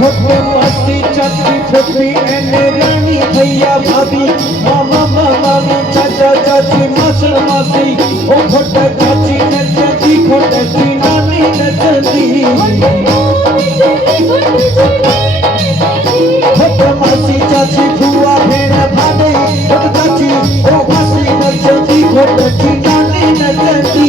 मस्ती चाची फुफी एने रानी भैया भाभी मामा मामी चाचा चाची मासड़ मासी ओ घोट चाची नचती घोटती नानी नचती घोट मासी चाची बुआ भेण भाभी घोट चाची ओ मासी नचती घोटती नानी नचती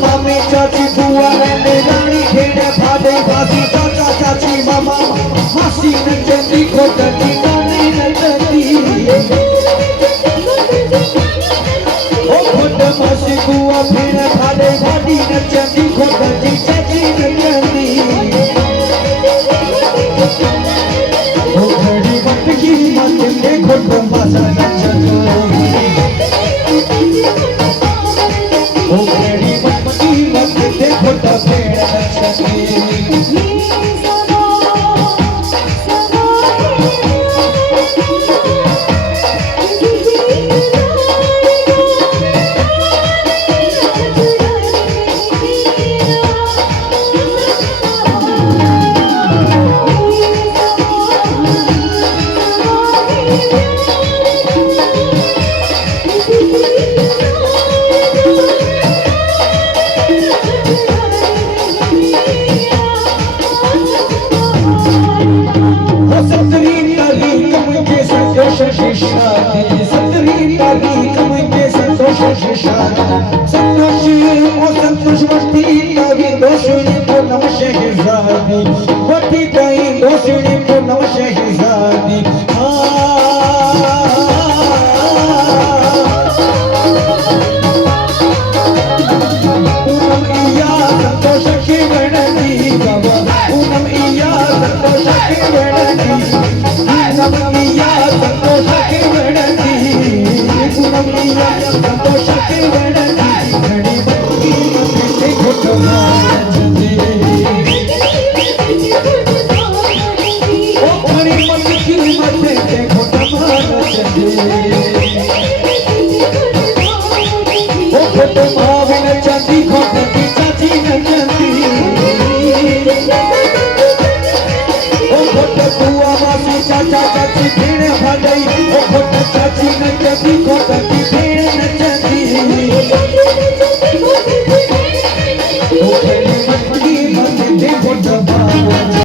मामी चाची बुआ रानी भेड़ भाभी भाभी चाचा चाची मामा मासी नचती घोटती नानी नचती ओ घोट मासी बुआ भेड़ भाभी भाभी नचती घोटती चाची नचती ओ घड़ी मटकी मटके घोट मासा नचतो संतोष मस्ती लगी दोषणी पूनम शहजादी वटी गई दोषणी पूनम शहजादी पूनम इया संतोष की गणती गवा पूनम इया संतोष की गणती पूनम इया संतोष की गणती पूनम इया संतोष की गणती चाचा चाची भेड़ भाई चाची नचती